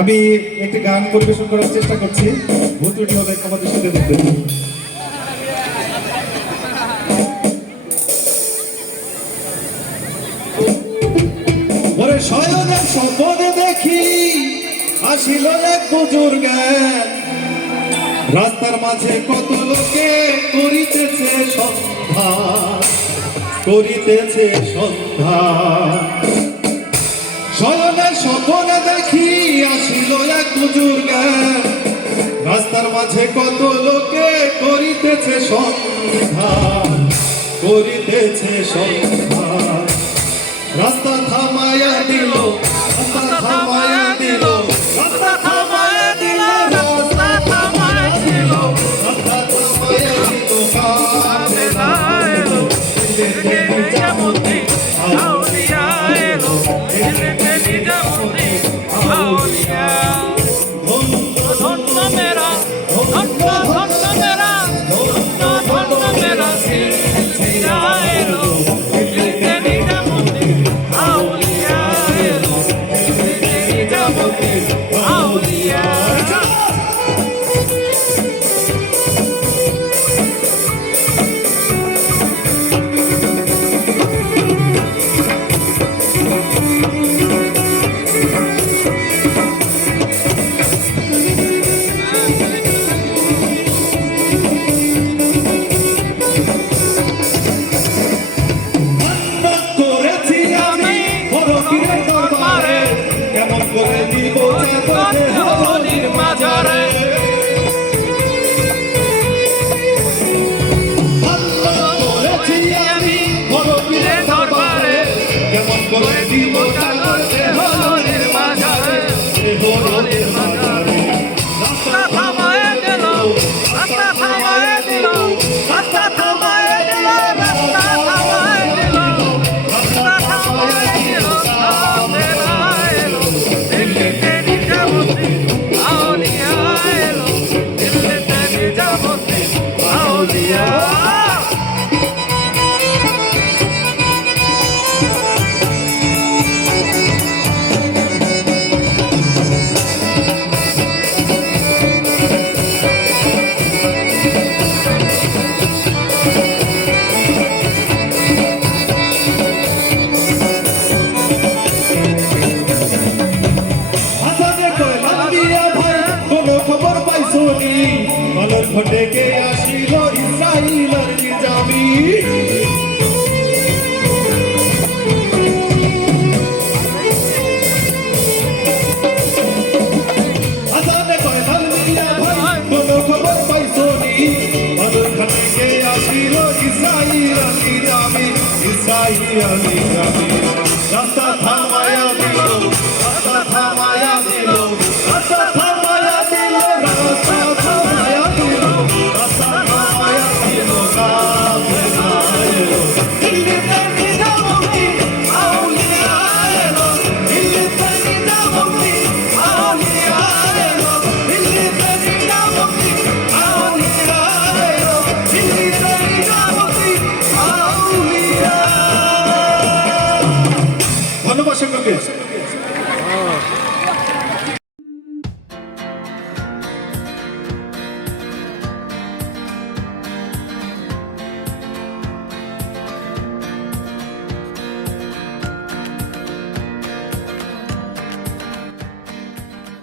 আমি একটি গান পরিবেশন করার চেষ্টা করছি, ভুল ত্রুটি হলে আমাদের সাথে দেখবেন। ওরে শয়নের স্বপ্নে দেখি আসিল এক বুজুর্গ, রাস্তার মাঝে কত লোকে করিতেছে সন্ধ্যা, করিতেছে সন্ধ্যা। শয়নের স্বপ্নে দেখি আসিল এক বুজুর্গ, রাস্তার মাঝে কত লোকে করিতেছে সন্ধ্যা, করিতেছে সন্ধ্যা। রাস্তা থামায়া দিল, রাস্তা থামায়া দিল, রাস্তা থামায়া দিল, রাস্তা থামায়া দিল, রাস্তা থামায়া দিল, কাছে এলো দিল্লিতে নিজামুদ্দিন আউলিয়া এলো, দিল্লিতে নিজামুদ্দিন আউলিয়া। ধন্য মেরা, ধন্য ধন্য মেরা, ধন্য ধন্য মেরা সিলসিলা এলো, দিল্লিতে নিজামুদ্দিন আউলিয়া এলো, দিল্লিতে নিজামুদ্দিন আউলিয়া। ঘটে গে আসিল ইসরাইলের নিজামি, আজানে কয় হালমিয়া ভাই কোন খবর পাইছনি, বদর ঘটে গে আসিল ইসরাইলের নিজামি, ইসরাইলের নিজামি। রাস্তা